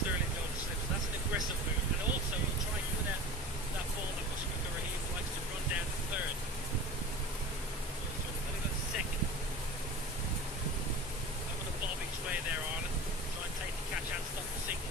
Sterling going to slip. So that's an aggressive move. And also, he'll try and put out that ball that Mushfiq Rahim likes to run down to third. So we're going to go second. I'm going to bob each way there, Ireland. Try and take the catch and stop the sinking.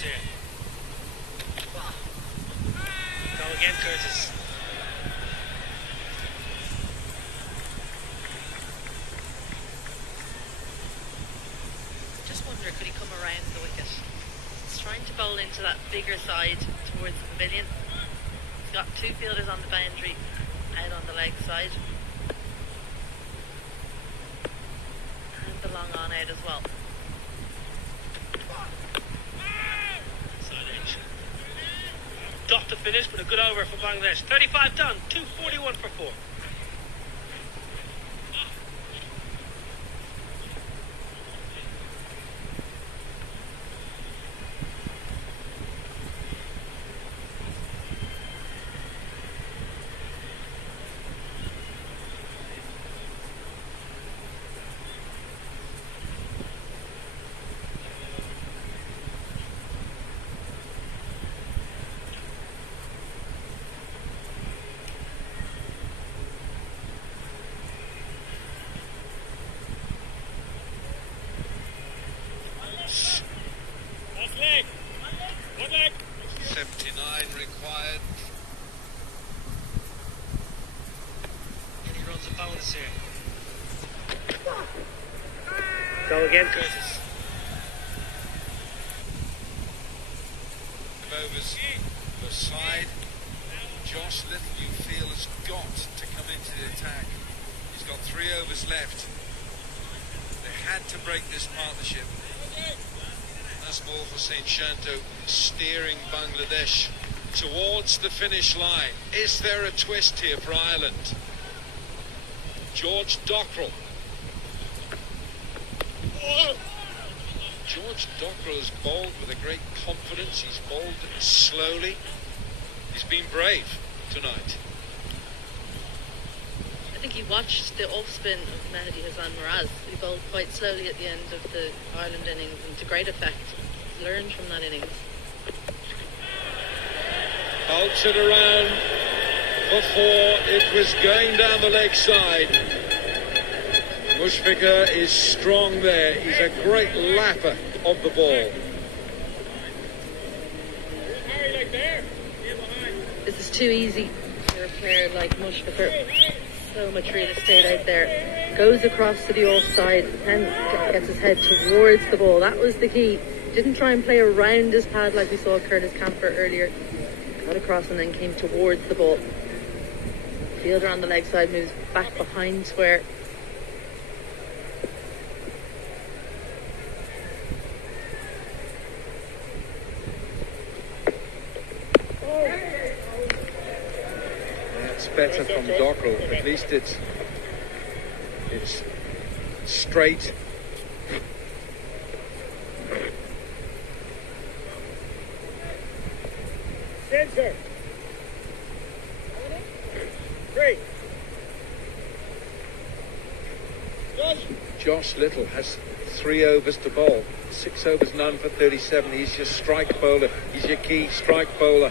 Here. Go again, Curtis. Just wonder, could he come around the wicket? He's trying to bowl into that bigger side towards the pavilion. He's got two fielders on the boundary, out on the leg side. And the long on out as well. Dot to finish, but a good over for Bangladesh. 35 done, 241 for 4. Required. And he runs a bonus here. Go again, Curtis. Overs the side. Josh Little, you feel, has got to come into the attack. He's got 3 overs left. They had to break this partnership. Nazmul Hossain Shanto steering Bangladesh towards the finish line. Is there a twist here for Ireland? George Dockrell. George Dockrell has bowled with a great confidence. He's bowled slowly. He's been brave tonight. I think he watched the off-spin of Mehdi Hassan Miraz. He bowled quite slowly at the end of the Ireland innings and to great effect. Learned from that innings. Bolts it around for 4. It was going down the leg side. Mushfiqur is strong there. He's a great lapper of the ball. This is too easy for a player like Mushfiqur. So much real estate out there. Goes across to the offside and gets his head towards the ball. That was the key. Didn't try and play around his pad like we saw Curtis Camper earlier. Got across and then came towards the ball. Fielder on the leg side moves back behind square. That's better from Dockrell. At least it's straight. Center. Great. Josh Little has 3 overs to bowl. 6 overs, none for 37. He's your strike bowler. He's your key strike bowler.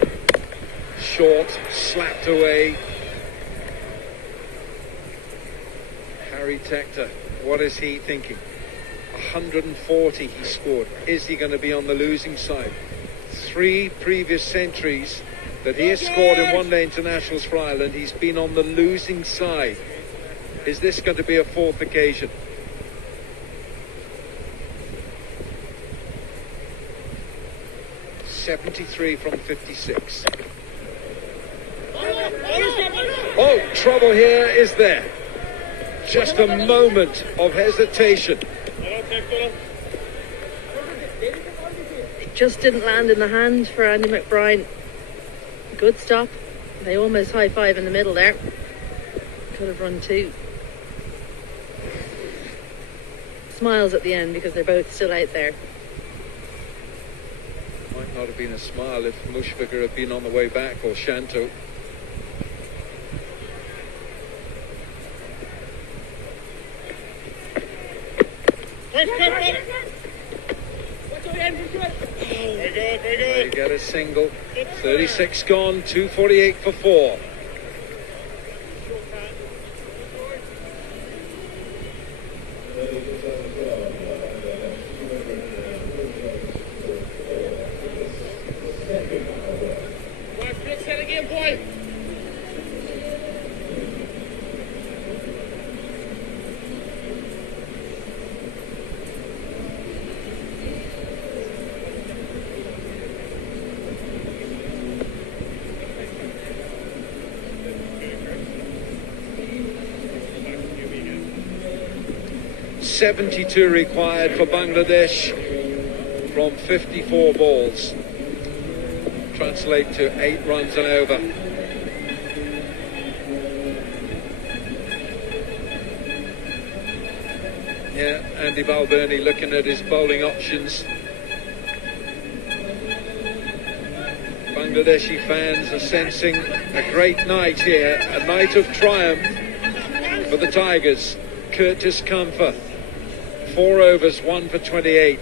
Short, slapped away. Harry Tector, what is he thinking? 140 he scored. Is he going to be on the losing side? 3 previous centuries that he has scored in one-day internationals for Ireland. He's been on the losing side. Is this going to be a fourth occasion? .73 from 56. Oh, trouble here is there. Just a moment of hesitation. It just didn't land in the hand for Andy McBride. Good stop. They almost high five in the middle there. Could have run two. Smiles at the end because they're both still out there. Might not have been a smile if Mushfiqur had been on the way back, or Shanto. Very good, very They good. get a single. 36 gone, 2:48 for 4. Again, boy. .72 required for Bangladesh from 54 balls. Translate to 8 runs and over. Yeah, Andy Balbirnie looking at his bowling options. Bangladeshi fans are sensing a great night here, a night of triumph for the Tigers. Curtis Comfer, 4 overs, 1 for 28.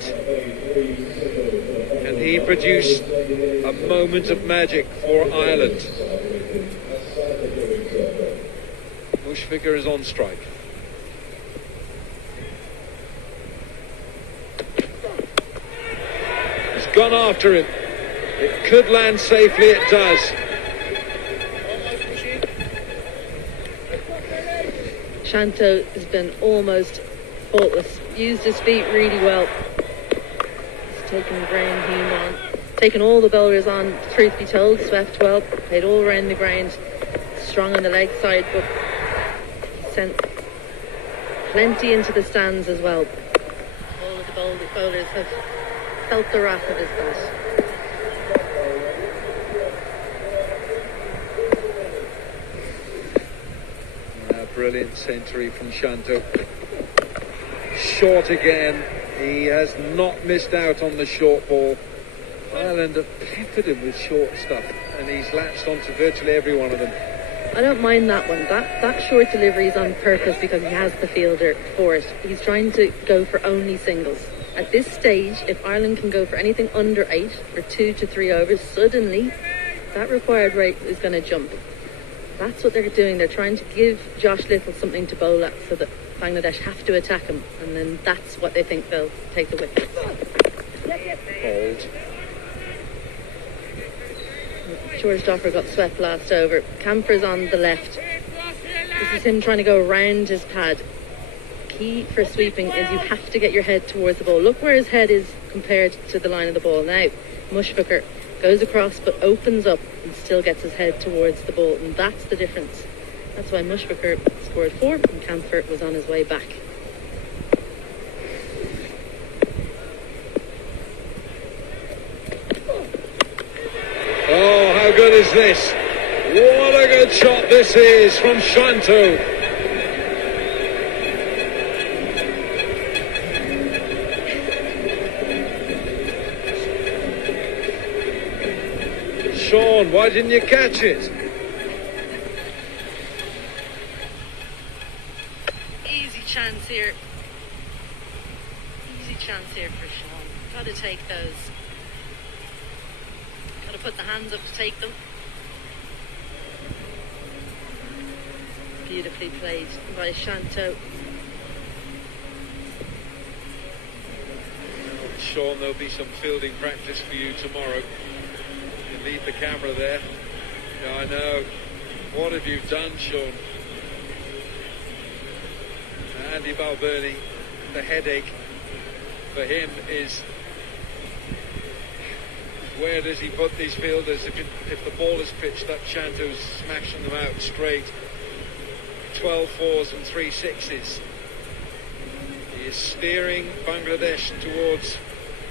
And he produced a moment of magic for Ireland. Mushfiqur is on strike. He's gone after him. It could land safely, it does. Shanto has been almost faultless. Used his feet really well. He's taken Graham Hume on. Taken all the bowlers on, truth be told, swept well. Played all around the ground. Strong on the leg side, but sent plenty into the stands as well. All of the bowlers have felt the wrath of his bat. Brilliant century from Shanto. Short again. He has not missed out on the short ball. Ireland have peppered him with short stuff, and he's latched onto virtually every one of them. I don't mind that one. That short delivery is on purpose because he has the fielder for it. He's trying to go for only singles. At this stage, if Ireland can go for anything under 8 or 2 to 3 overs, suddenly that required rate is going to jump. That's what they're doing. They're trying to give Josh Little something to bowl at so that Bangladesh have to attack him, and then that's what they think they'll take the wicket. Hold. George Doffer got swept last over. Camper's on the left. This is him trying to go around his pad. Key for sweeping is you have to get your head towards the ball. Look where his head is compared to the line of the ball. Now, Mushfiqur goes across but opens up and still gets his head towards the ball, and that's the difference. That's why Mushfiqur scored 4 and Camper was on his way back. Oh, how good is this? What a good shot this is from Shanto. Sean, why didn't you catch it? Easy chance here. Easy chance here for Sean. Got to take those. Got to put the hands up to take them. Beautifully played by Shanto. Sean, there'll be some fielding practice for you tomorrow. You leave the camera there. Yeah, I know. What have you done, Sean? Andy Balbirnie, the headache for him is where does he put these fielders if the ball is pitched up. Shanto's smashing them out straight. 12 fours and 3 sixes. He is steering Bangladesh towards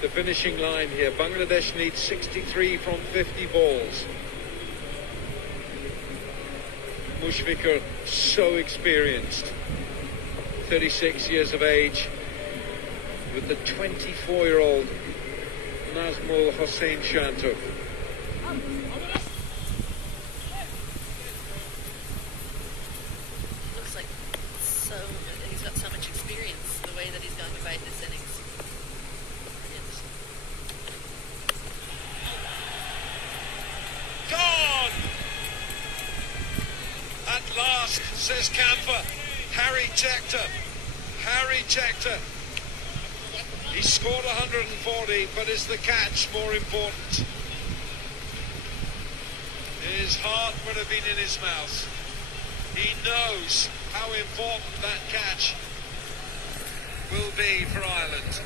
the finishing line here. Bangladesh needs 63 from 50 balls. Mushfiqur, so experienced, 36 years of age, with the 24-year-old Nazmul Hossain Shanto. Looks like he's got so much experience, the way that he's going about this innings. Brilliant. Gone! At last, says Camper. Harry Tector. He scored 140, but is the catch more important? His heart would have been in his mouth. He knows how important that catch will be for Ireland.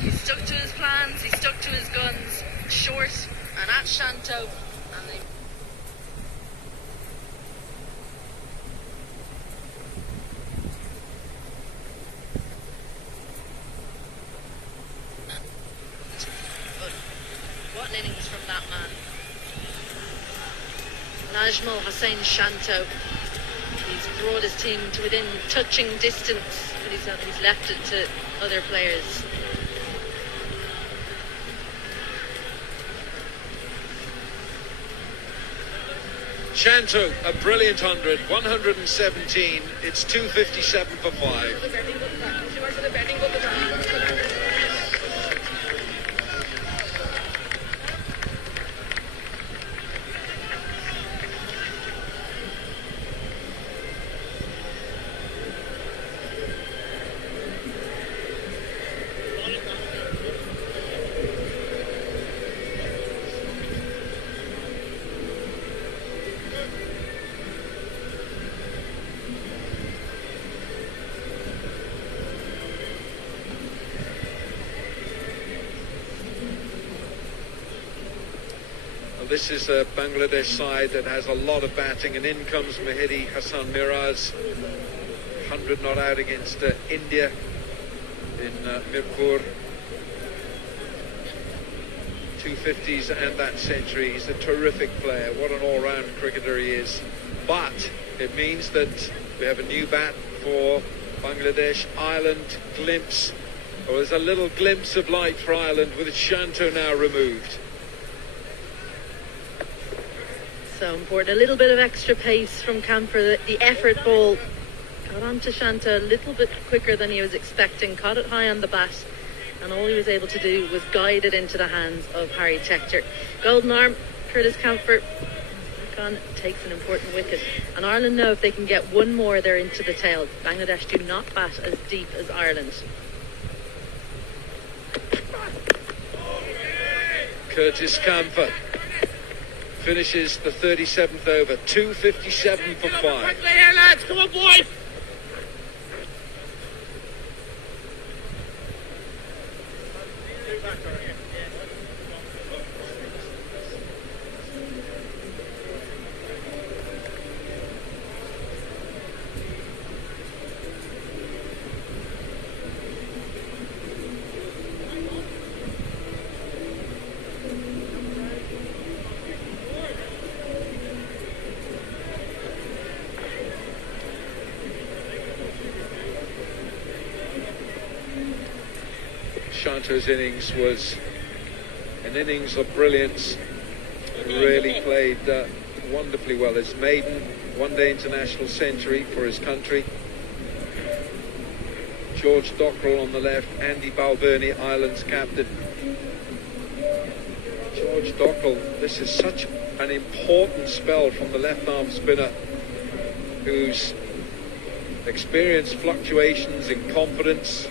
He stuck to his plans, he stuck to his guns, short and at Shanto, and they... What an innings from that man. Najmul Hossain Shanto. He's brought his team to within touching distance, but he's left it to other players. Shanto, a brilliant 117. It's 257 for 5. This is a Bangladesh side that has a lot of batting, and in comes Mehdi Hassan Miraz, 100 not out against India in Mirpur. 250s and that century. He's a terrific player. What an all-round cricketer he is. But it means that we have a new bat for Bangladesh. Ireland glimpse, or there's a little glimpse of light for Ireland with Shanto now removed. So important. A little bit of extra pace from Camphor. The effort ball got onto Shanto a little bit quicker than he was expecting. Caught it high on the bat, and all he was able to do was guide it into the hands of Harry Tector. Golden arm, Curtis Camphor takes an important wicket. And Ireland know if they can get one more, they're into the tail. Bangladesh do not bat as deep as Ireland. Curtis Camphor finishes the 37th over, 257 for 5. Quickly here, lads, come on, boys! Shanto's innings was an innings of brilliance. Really played wonderfully well. His maiden one-day international century for his country. George Dockrell on the left, Andy Balbirnie, Ireland's captain. George Dockrell, this is such an important spell from the left-arm spinner who's experienced fluctuations in confidence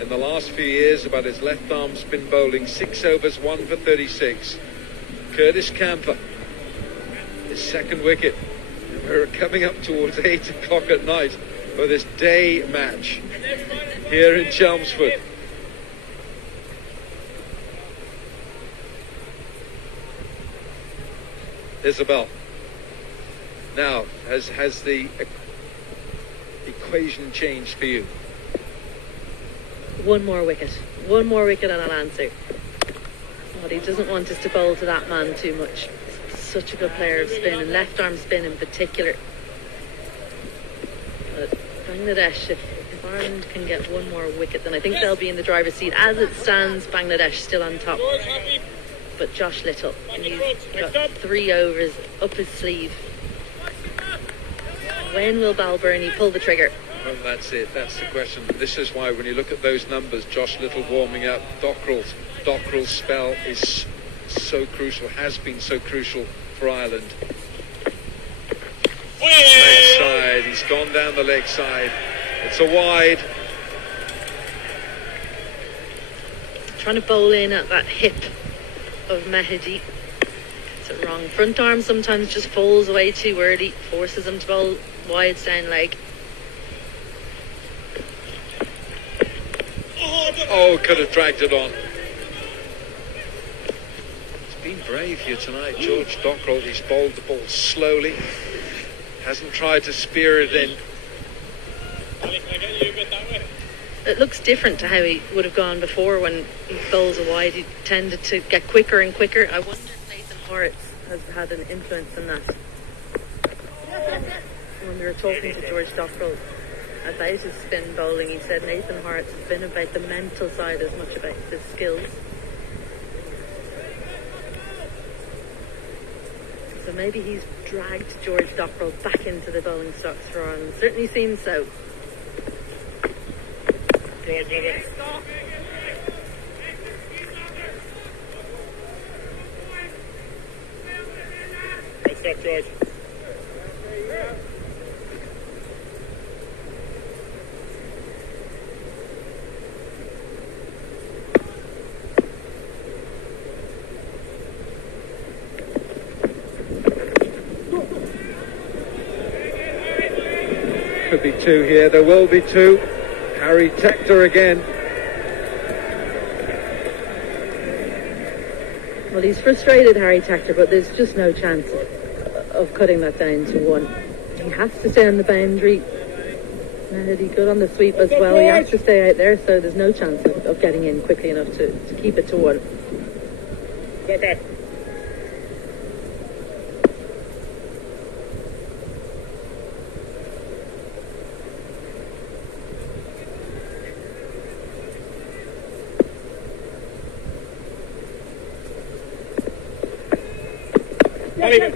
in the last few years about his left arm spin bowling. 6 overs, 1 for 36. Curtis Camphor, his second wicket. We're coming up towards 8 o'clock at night, for this day match here in Chelmsford. Isabel. Now, has the equation changed for you? One more wicket and I'll answer. What he doesn't want is to bowl to that man too much. He's such a good player of spin, and left arm spin in particular. But Bangladesh, if Ireland can get one more wicket, then I think they'll be in the driver's seat. As it stands, Bangladesh still on top. But Josh Little, he's got 3 overs up his sleeve. When will Balbirnie pull the trigger? Well, that's it. That's the question. This is why when you look at those numbers, Josh Little warming up, Dockrell's spell is so crucial, has been so crucial for Ireland. Leg side, he's gone down the leg side. It's a wide. Trying to bowl in at that hip of Mehdi. Gets it wrong. Front arm sometimes just falls away too early, forces him to bowl wide down leg. Oh, could have dragged it on. He's been brave here tonight, George Dockrell. He's bowled the ball slowly. Hasn't tried to spear it in. It looks different to how he would have gone before when he bowls a wide. He tended to get quicker and quicker. I wonder if Nathan Horitz has had an influence in that. When we were talking to George Dockrell about his spin bowling, he said Nathan Horitz has been about the mental side as much about his skills. So maybe he's dragged George Dockrell back into the bowling stocks for Ireland. Certainly seems so. Good stuff, George. Could be 2 here. There will be 2. Harry Tector again. Well, he's frustrated, Harry Tector, but there's just no chance of cutting that down to 1. He has to stay on the boundary. Mehdi good on the sweep as well. He has to stay out there, so there's no chance of getting in quickly enough to keep it to 1. Okay. Not even.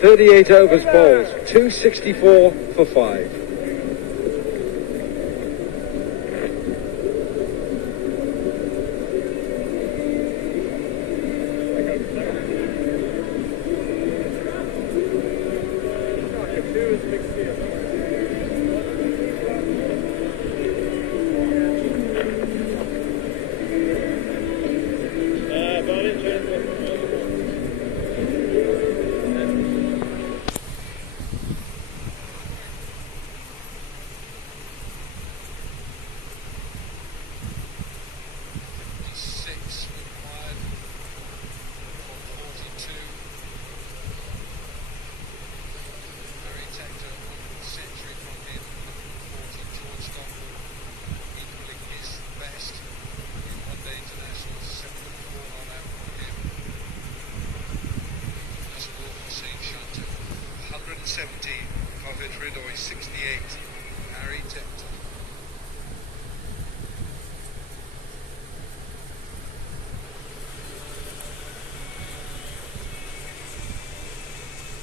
38 overs bowled, 264 for 5. Ridoy 68, Harry Tector.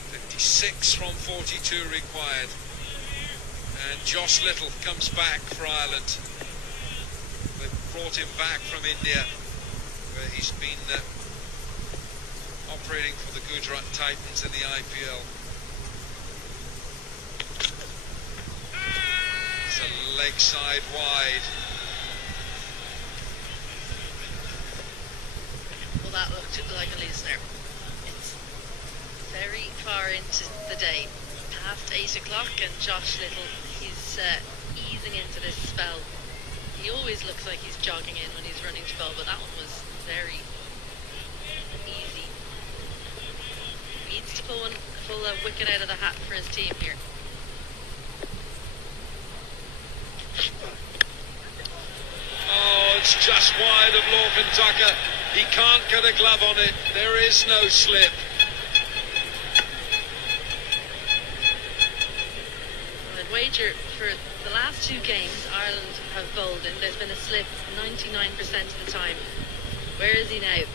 .56 from 42 required, and Josh Little comes back for Ireland. They've brought him back from India, where he's been operating for the Gujarat Titans in the IPL. Leg side wide. Well, that looked like a loosener. It's very far into the day. Past 8 o'clock, and Josh Little, he's easing into this spell. He always looks like he's jogging in when he's running 12, but that one was very easy. Needs to pull a wicket out of the hat for his team here. Oh, it's just wide of Lorcan Tucker. He can't get a glove on it. There is no slip. I'd wager for the last two games Ireland have bowled in, there's been a slip 99% of the time. Where is he now?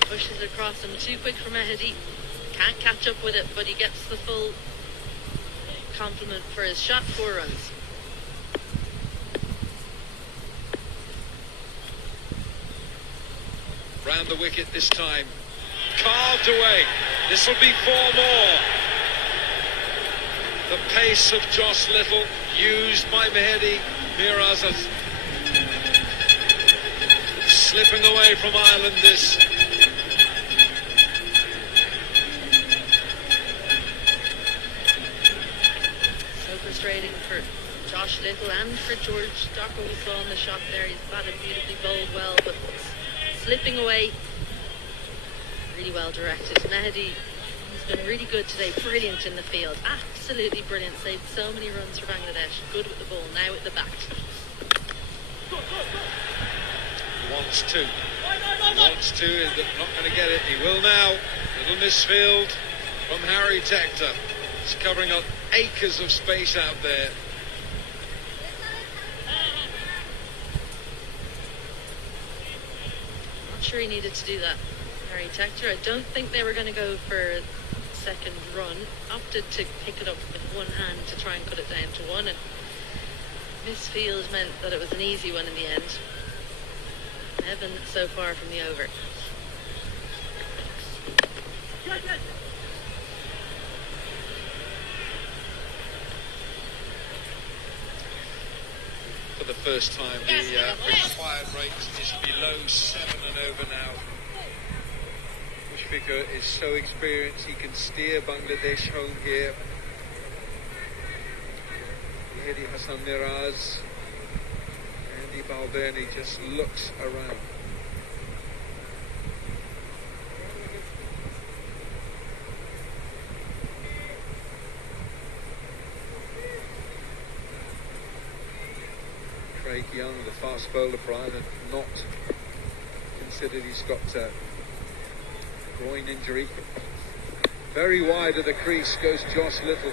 Pushes it across him, too quick for Mehdi. Can't catch up with it, but he gets the full compliment for his shot. 4 runs. Round the wicket this time. Carved away. This will be 4 more. The pace of Josh Little, used by Mehdi Miraz, as slipping away from Ireland this. So frustrating for Josh Little and for George Docker. We saw in the shot there, he's batted beautifully, bowled well, but slipping away. Really well directed. Mehdi, he's been really good today, brilliant in the field, absolutely brilliant, saved so many runs for Bangladesh, good with the ball, now at the bat. Wants to, not going to get it, he will now. Little misfield from Harry Tector. He's covering up acres of space out there. Not sure he needed to do that, Harry Tector. I don't think they were going to go for a second run. Opted to pick it up with one hand to try and cut it down to 1, and misfield meant that it was an easy one in the end. Evan so far from the over. For the first time, the required rate is below 7 and over now. Mushfiqur is so experienced, he can steer Bangladesh home here. Mehdi Hasan Miraz, Andy Balbirnie just looks around. Craig Young, the fast bowler for Ireland, not considered. He's got a groin injury. Very wide of the crease goes Josh Little,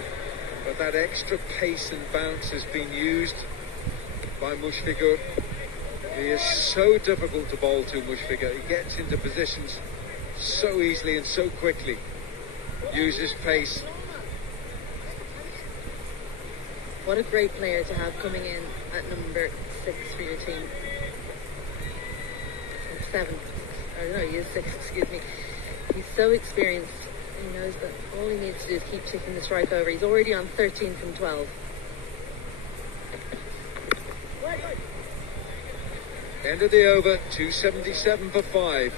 but that extra pace and bounce has been used by Mushfiqur. He is so difficult to bowl to, Mushfiqur. He gets into positions so easily and so quickly. Uses pace. What a great player to have coming in at number 6 for your team. 7. Or no, he is 6, excuse me. He's so experienced. He knows that all he needs to do is keep ticking the strike over. He's already on 13 from 12. End of the over, 277 for 5.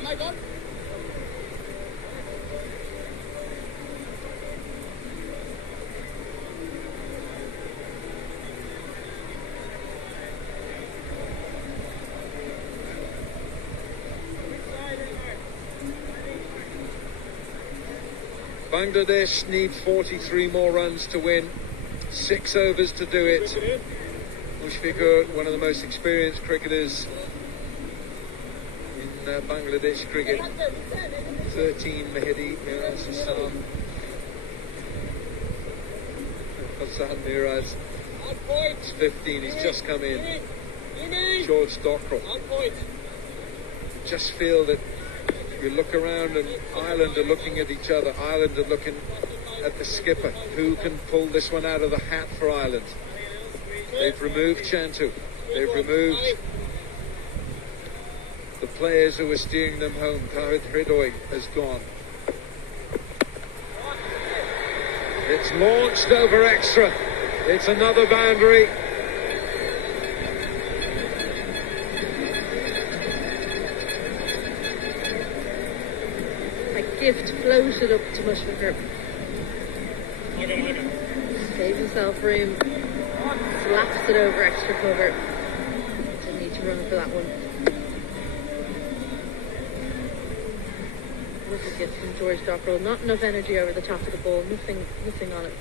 Am I gone? Bangladesh need 43 more runs to win. 6 overs to do it. Mushfiqur, one of the most experienced cricketers in Bangladesh cricket. 13, Mehdi Miraz Hasan Miraz. It's 15, he's just come in. George Dockrell. Just feel that you look around and Ireland are looking at each other. Ireland are looking at the skipper. Who can pull this one out of the hat for Ireland? They've removed Chantu. They've removed the players who were steering them home. Tawhid Hridoy has gone. It's launched over extra. It's another boundary. A gift floated up to Mushfiqur. Gave himself room. Slaps it over extra cover. Didn't need to run for that one. Lovely gift from George Dockrell. Not enough energy over the top of the ball. Nothing on it.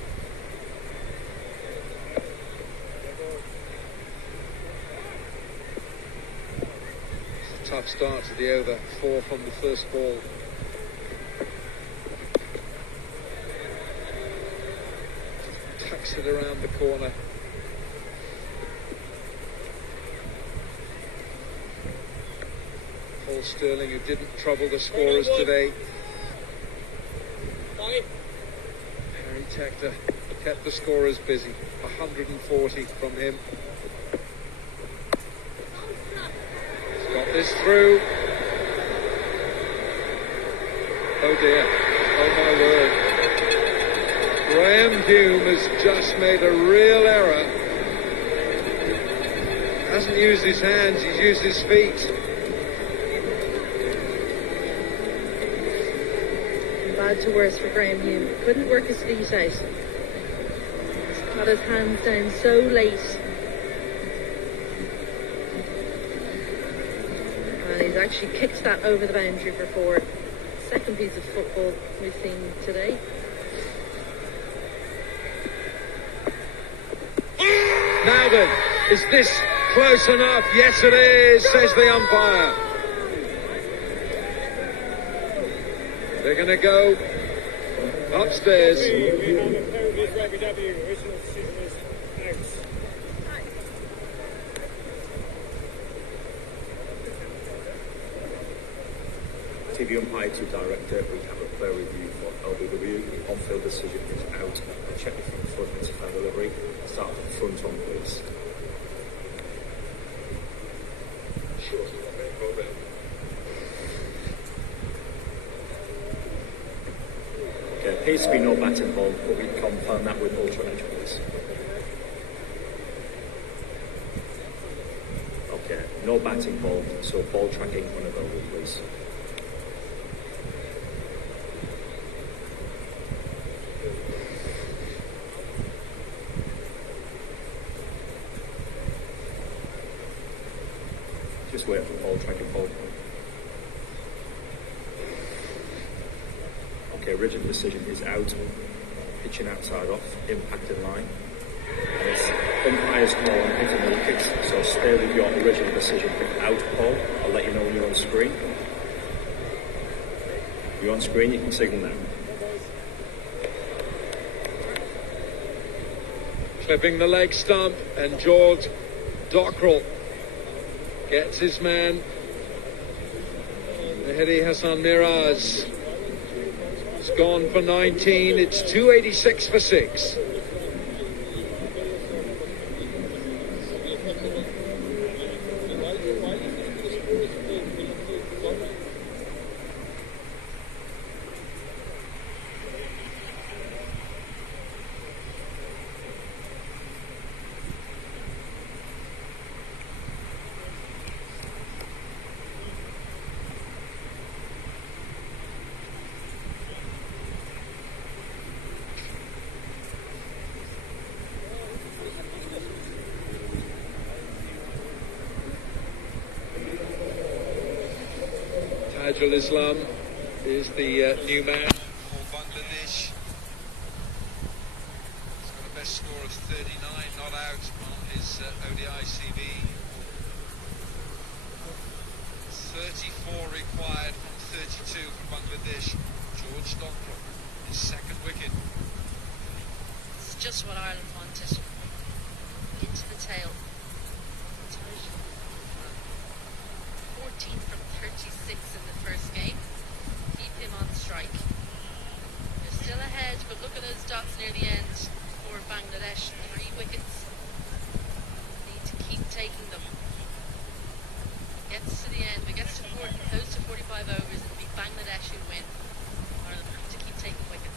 It's a tough start to the over. 4 from the first ball. Tucks it around the corner. Paul Sterling, who didn't trouble the scorers today. Harry Tector kept the scorers busy. 140 from him. He's got this through. Oh dear. Oh my word. Graham Hume has just made a real error. Hasn't used his hands, he's used his feet. Bad to worse for Graham Hume. Couldn't work his feet out. Got his hands down so late. And he's actually kicked that over the boundary for 4. Second piece of football we've seen today. Now then, is this close enough? Yes it is, says the umpire. They're going to go upstairs. We have a pair of his RBW. Original decision is out. TV umpire to director, we have a player review for LBW. The on-field decision is out. I'll check the front into fan delivery. Start from front on, please. Sure, okay, appears to be no bat involved, but we confirm that with Ultra Edge, please. Okay, no bat involved, so ball tracking unavailable, please. Just wait for ball tracking ball. Okay, original decision is out. Pitching outside off, impact in line. And it's umpire's call on hitting the wickets, so stay with your original decision. If out call, I'll let you know when you're on screen. If you're on screen, you can signal now. Clipping the leg stump, and George Dockrell gets his man. Mehdi Hassan Miraz has gone for 19. It's 286 for 6. Tajul Islam is the new man for Bangladesh. He's got a best score of 39, not out on his ODI CV. 34 required from 32 for Bangladesh. George Dockrell, his second wicket. It's just what Ireland wanted. Into the tail. 14 from 36 in the first game. Keep him on strike. They're still ahead, but look at those dots near the end for Bangladesh. 3 wickets. Need to keep taking them. Gets to the end, we get to close to 45 overs, it'll be Bangladesh who win. Ireland have to keep taking wickets.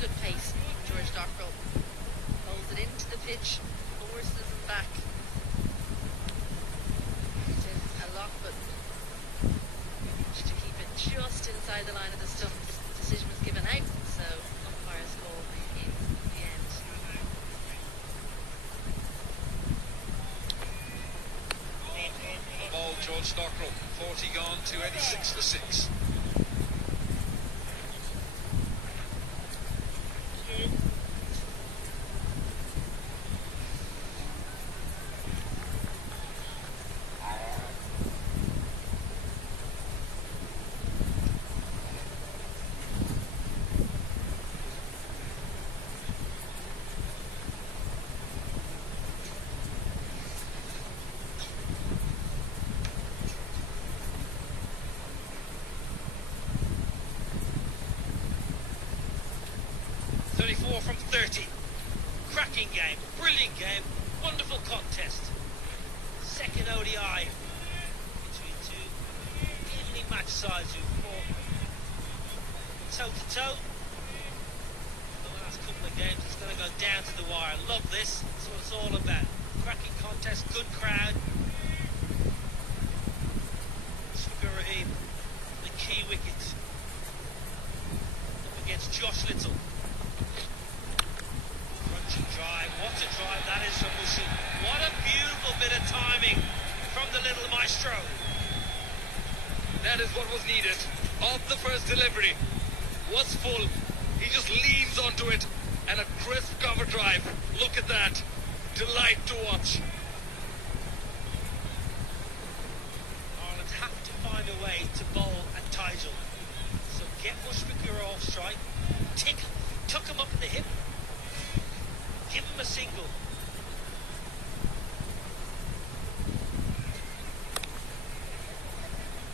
Good pace, George Dockrell. Holds it into the pitch, forces him back. It is a lot, but managed to keep it just inside the line of the stumps. The decision was given out, so umpires call in the end. Ball, George Dockrell, 40 gone, 286 for 6. From 30. Cracking game, brilliant game, wonderful contest. Second ODI between two evenly matched sides who fought toe to toe. The last couple of games, it's going to go down to the wire. Love this. That's what it's all about. Cracking contest, good crowd. Mushfiqur Rahim, the key wicket. Up against Josh Little. Drive, what a drive that is from Mushi. What a beautiful bit of timing from the little maestro. That is what was needed. Off the first delivery was full. He just leans onto it and a crisp cover drive. Look at that. Delight to watch. Ireland have to find a way to bowl at Tygel. So get Mushfiqur off strike. Tuck him up in the hip. Give him a single.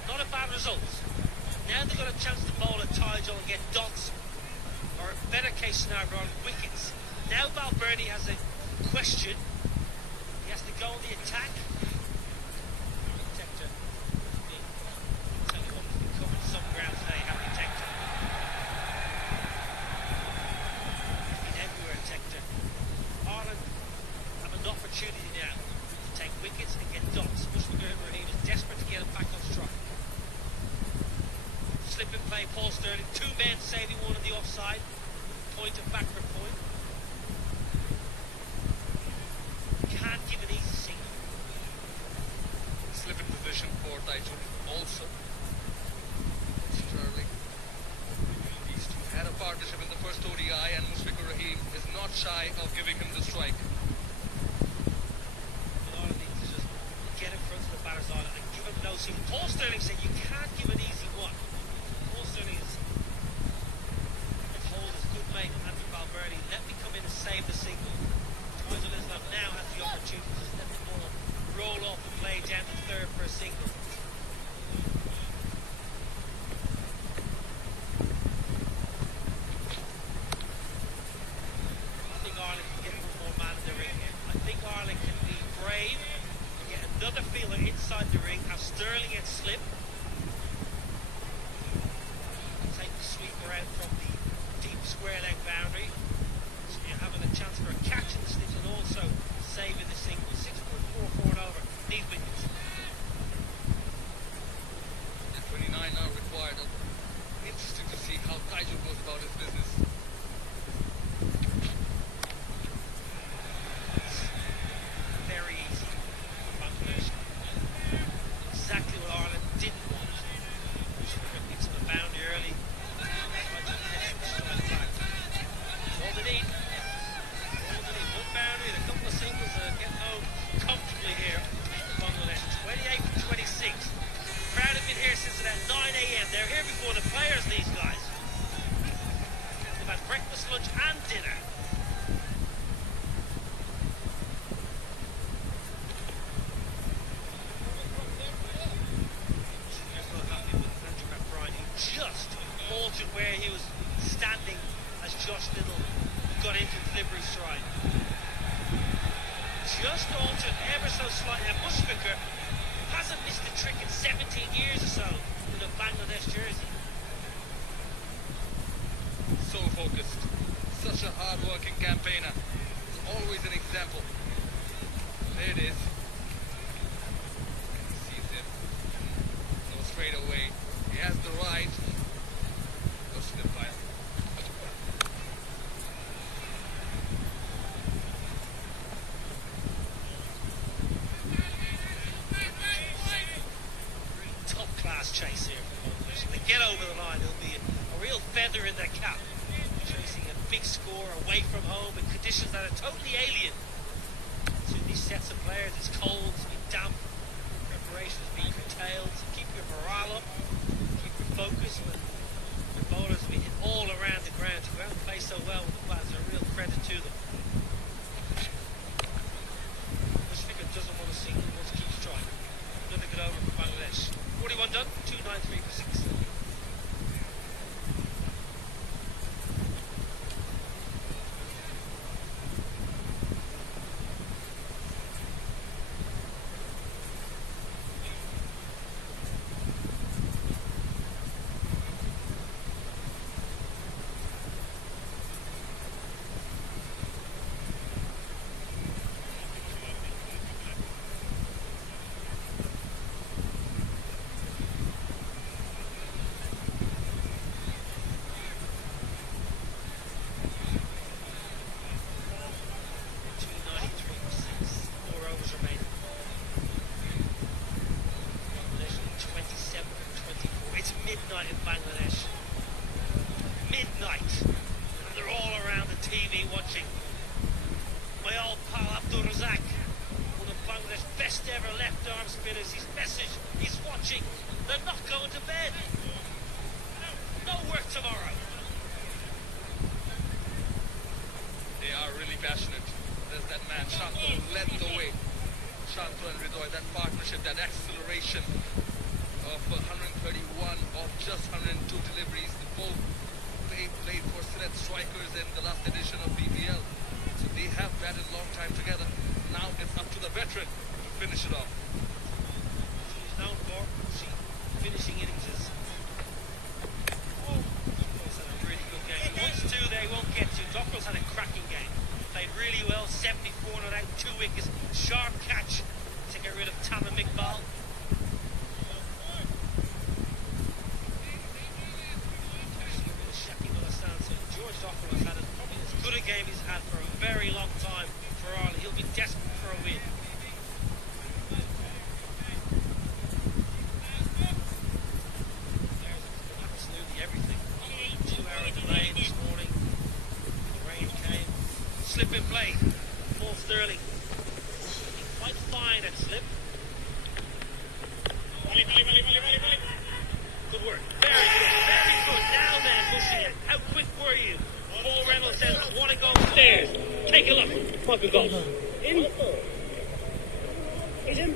Not a bad result. Now they've got a chance to bowl at Tygel and get dots, or a better case scenario on wickets. Now Balbirnie has a question. He has to go on the attack. Tector. I'll tell you what, he's been covering some ground today, haven't you, Tector? He's been everywhere, Tector. Ireland have an opportunity now to take wickets and get dots. Mushfiqur Rahim is desperate to get him back on strike. Slip and play, Paul Stirling. Two men saving one on the offside. Point and backward point. Can't give an easy single. Slip in position for Tygel also. Stirling. These two had a partnership in the first ODI and Mushfiqur Rahim is not shy of giving him the strike. A lot of things is just get in front of the batter's eye and give him no single. Paul Stirling said you can't give an easy one. Paul Stirling is hold his good mate Andrew Balbirnie. Let me come in and save the single. Tygel Islam now has the opportunity to just let the ball roll off the play down to third for a single. I think Ireland can get one more man in the ring here. I think Ireland can be brave and get another fielder inside the ring, have Stirling get slip, take the sweeper out from the deep square leg boundary. So you're having a chance for a catch in the slip and also saving the single. 6.44 and over. Need wickets. 29 now required. Interesting to see how Tygel goes about his business. Very easy for Bangladesh. Exactly what Ireland didn't want. Mushfiqur picks up a boundary early. through stride. Just altered ever so slightly. And Mushfiqur hasn't missed a trick in 17 years or so with a Bangladesh jersey. So focused. Such a hard-working campaigner. Always an example. There it is. Sees him. Go straight away. He has the right. Goes to the pile. Top-class chase here from Bangladesh. If they get over the line, it'll be a real feather in their cap. Chasing a big score away from home in conditions that are totally alien to these sets of players. It's cold, it's been damp, preparation has been curtailed. So keep your morale up, keep your focus when your bowlers have been hit all around the ground. To go out and play so well with the bats is a real credit to them. Mushfiqur doesn't want to sink, he wants to keep striking. Another good over for Bangladesh. 41 done, 293 for 6. Midnight in Bangladesh. Midnight. And they're all around the TV watching. My old pal Abdul Razak, one of Bangladesh's best ever left arm spinners, his message, he's watching. They're not going to bed. No work tomorrow. They are really passionate. There's that man, Shanto, led the way. Shanto and Ridoy, that partnership, that acceleration of 131 of just 102 deliveries. The both played for select strikers in the last edition of BBL. So they have batted a long time together. Now it's up to the veteran to finish it off. She's known for finishing innings. Dockrell's had a really good game. Once two they won't get to. Dockrell's had a cracking game. Played really well, 74 not out, 2 wickets. Sharp catch to get rid of Tamim Iqbal. George Dockrell has had probably as good a game he's had for a very long time for Ireland. He'll be desperate for a win. There's absolutely everything. 2-hour delay this morning. The rain came. Slip in play. Paul Sterling. Quite fine at slip. Good work. Very good. Very good. Now then, pushing it. How quick were you? Paul Reynolds says, I want to go upstairs. Take a look. Fucking go. In. He's in.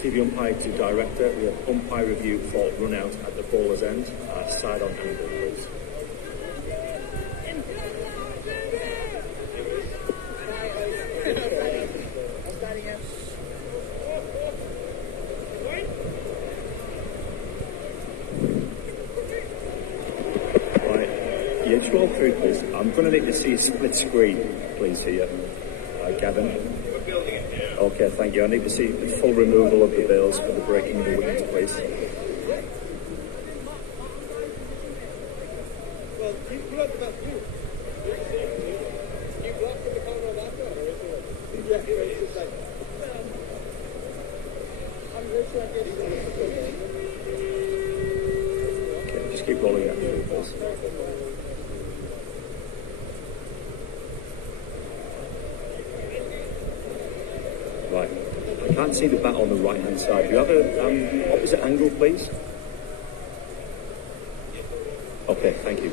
TV umpire to director. We have umpire review for run out at the bowler's end. Side on angle, please. Yeah, scroll through, please. I'm going to need to see a split screen, please, here. Gavin. Okay, thank you. I need to see the full removal of the bails for the breaking of the wickets, please. Well, you got the best view. You blocked in the corner of that one, or is it? Yeah, it's just like... I'm very sure I get it. Okay, just keep rolling that through, please. Right. I can't see the bat on the right-hand side. Do you have a opposite angle, please? Okay, thank you.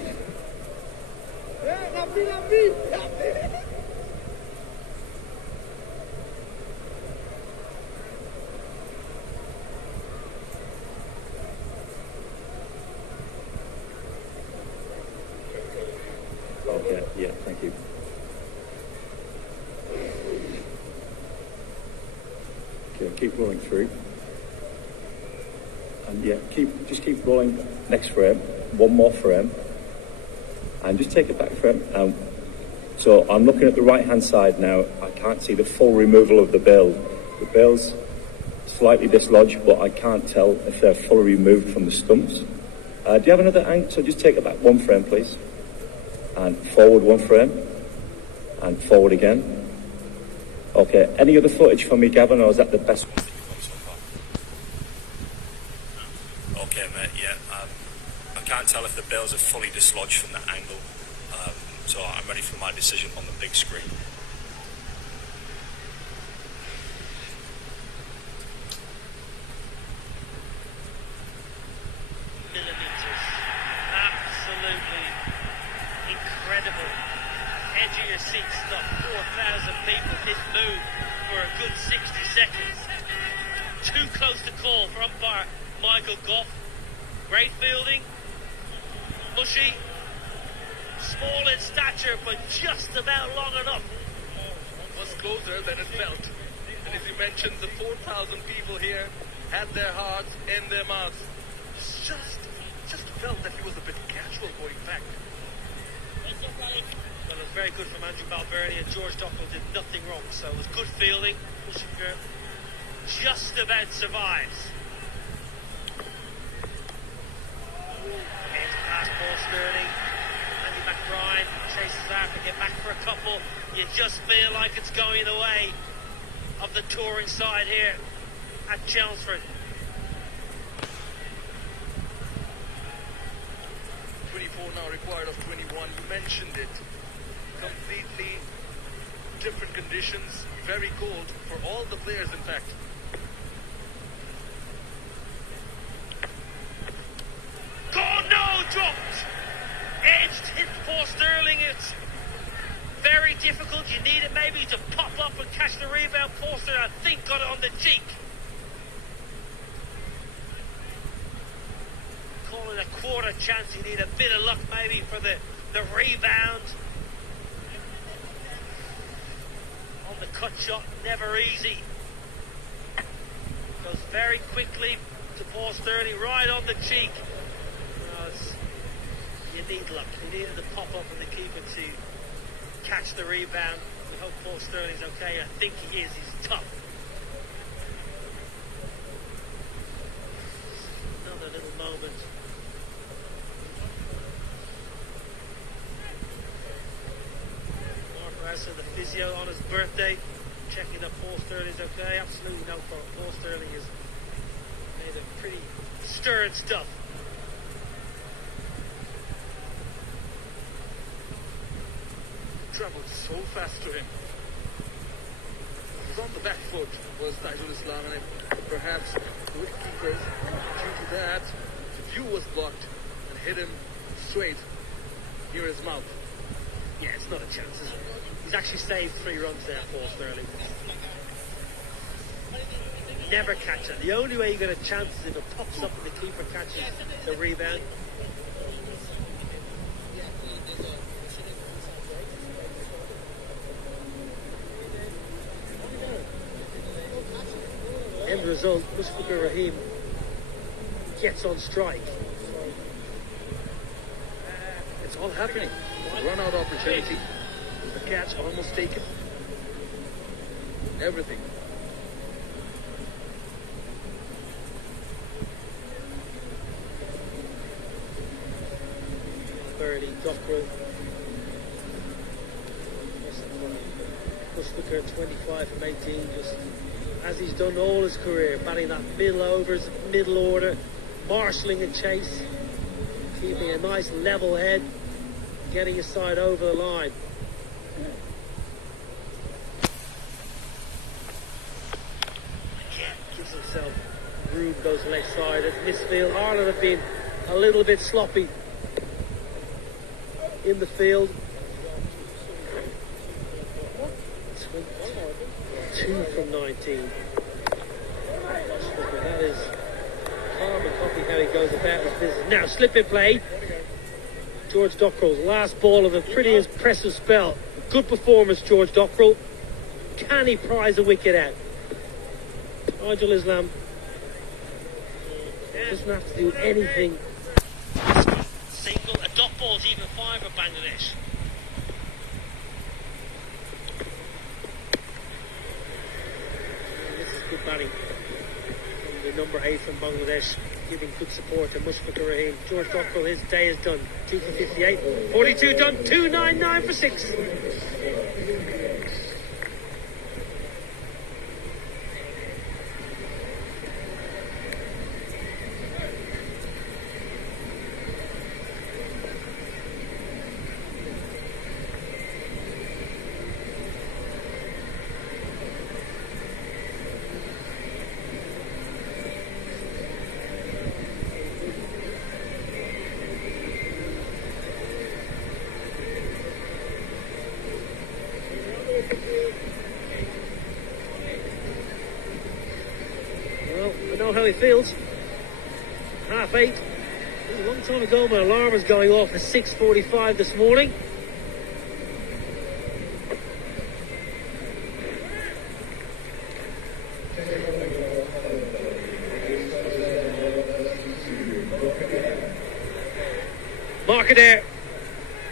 Okay, yeah, thank you. Okay, keep rolling through. And yeah, just keep rolling. Next frame, one more frame. And just take it back frame. So I'm looking at the right-hand side now. I can't see the full removal of the build. The build's slightly dislodged, but I can't tell if they're fully removed from the stumps. Do you have another angle? So just take it back one frame, please. And forward one frame. And forward again. Okay, any other footage from me, Gavin, or is that the best one? Okay, mate, yeah. I can't tell if the bales are fully dislodged from that angle. So I'm ready for my decision on the big screen. Millimeters. Absolutely incredible. Edge of your seat stuff. 4,000 people didn't move for a good 60 seconds. Too close to call for umpire Michael Goff. Great fielding. Mushy. Small in stature, but just about long enough. Was closer than it felt. And as you mentioned, the 4,000 people here had their hearts in their mouths. Just felt that he was a bit casual going back. Well, it was very good from Andrew Balverdi, and George Dockel did nothing wrong. So it was good fielding. Pushiker just about survives. It's past Paul Sterling. Andy McBride chases after, get back for a couple. You just feel like it's going the way of the touring side here at Chelmsford. 24 now required of 21. You mentioned it. Completely different conditions. Very cold for all the players, in fact. Oh no, dropped! Edged, hit Paul Sterling. It's very difficult. You need it maybe to pop up and catch the rebound. Paul Sterling, I think, got it on the cheek. Call it a quarter chance. You need a bit of luck maybe for the rebound. On the cut shot, never easy. Goes very quickly to Paul Sterling, right on the cheek. You need luck. You needed to pop up in the keeper to catch the rebound. We hope Paul Sterling's okay. I think he is. He's tough. Another little moment. Mark Rowser, the physio, on his birthday, checking that Paul Sterling's okay. Absolutely no fault. Paul Sterling is made of pretty stern stuff. Traveled so fast to him. He was on the back foot, was Taijul Islam, and perhaps the wicketkeepers, due to that, the view was blocked and hit him straight near his mouth. Yeah, it's not a chance, is it? He's actually saved 3 runs there, Paul Sterling. Never catch it. The only way you get a chance is if it pops up and the keeper catches the rebound. End result, Mustafa Rahim gets on strike. It's all happening. Run-out opportunity. The catch almost taken. Everything. Birdie, Dockrell. Mustafa 25 from 18, just as he's done all his career, batting that middle overs, middle order, marshalling a chase, keeping a nice level head, getting his side over the line. Again, gives himself room, goes left side at Misfield. Ireland have been a little bit sloppy in the field. 2 from 19. That is calm and copy how he goes about his business. Now, slip in play. George Dockrell's last ball of a pretty impressive spell. Good performance, George Dockrell. Can he prize a wicket out? Nigel Islam doesn't have to do anything. Single, a dot ball's even fine for Bangladesh. This is good batting from the number 8 from Bangladesh, giving good support to Mushfiqur Rahim. George Dockrell, his day is done. 2 for 58, 42 done, 299 for 6. Well, I know how he feels. 8:30. It was a long time ago my alarm was going off at 6:45 this morning. Markader,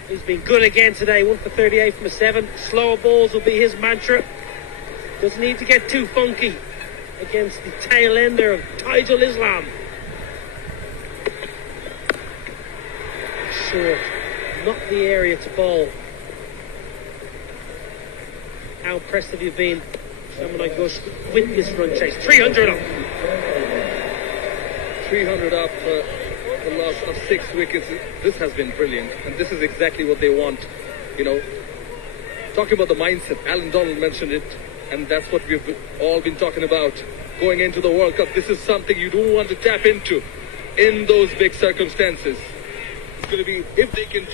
who's been good again today, 1 for 38 from a 7. Slower balls will be his mantra. Doesn't need to get too funky against the tail ender of Taijul Islam. Short, not the area to bowl. How impressed have you been, Samanai Gush, with this run chase? 300 up. 300 up the loss of 6 wickets. This has been brilliant, and this is exactly what they want. You know, talking about the mindset, Alan Donald mentioned it, and that's what we've all been talking about going into the World Cup. This is something you don't want to tap into in those big circumstances. It's going to be, if they can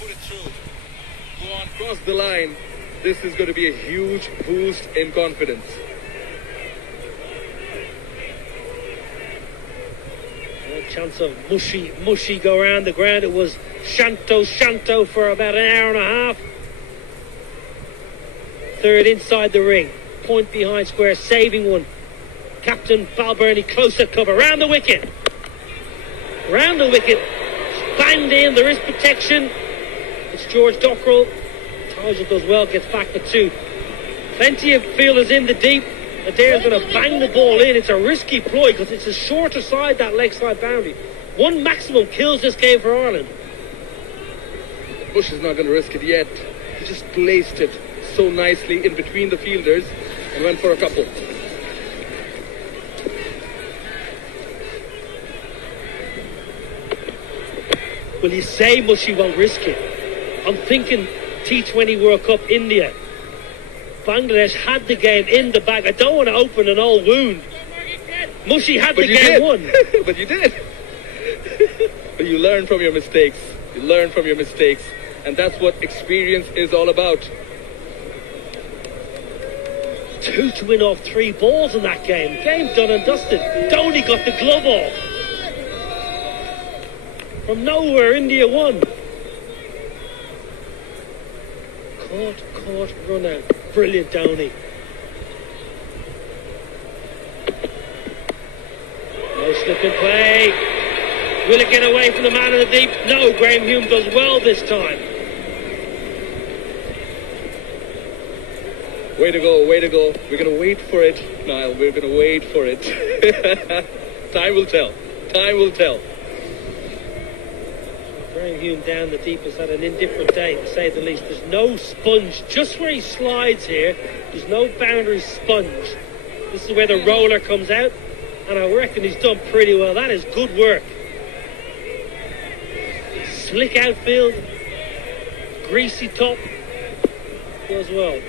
put it through, go on, cross the line, this is going to be a huge boost in confidence. Chance of mushy go around the ground. It was Shanto for about an hour and a half. Third inside the ring, point behind square, saving one. Captain Balbirnie close at cover, round the wicket, banged in. There is protection. It's George Dockrell. Taijul does well, gets back for 2. Plenty of fielders in the deep. Adair's going to bang the ball in. It's a risky ploy because it's a shorter side, that leg side boundary. One maximum kills this game for Ireland. Bush is not going to risk it yet. He just placed it so nicely in between the fielders and went for a couple. Well, you say Mushy won't risk it. I'm thinking T20 World Cup India. Bangladesh had the game in the bag. I don't want to open an old wound. Mushy had the game won. But you did. But you learn from your mistakes. And that's what experience is all about. 2 to win off 3 balls in that game. Game done and dusted. Dhoni got the glove off. From nowhere, India won. Caught, run out. Brilliant, Dhoni. No slip in play. Will it get away from the man in the deep? No, Graham Hume does well this time. Way to go. We're going to wait for it, Niall. We're going to wait for it. Time will tell. Graham Hume down the deep has had an indifferent day, to say the least. There's no sponge. Just where he slides here, there's no boundary sponge. This is where the roller comes out, and I reckon he's done pretty well. That is good work. Slick outfield, greasy top, does well.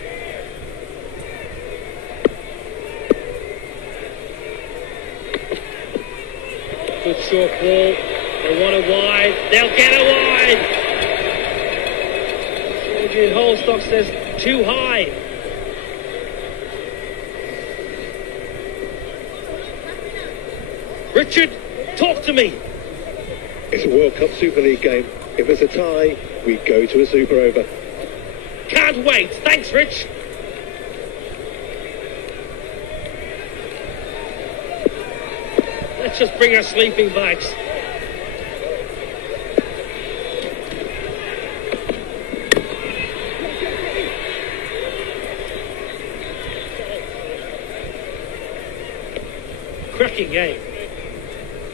Good short ball. They want it wide. They'll get it wide. Adrian Holstock says too high. Richard, talk to me. It's a World Cup Super League game. If it's a tie, we go to a super over. Can't wait. Thanks, Rich. Let's just bring our sleeping bags. Cracking game.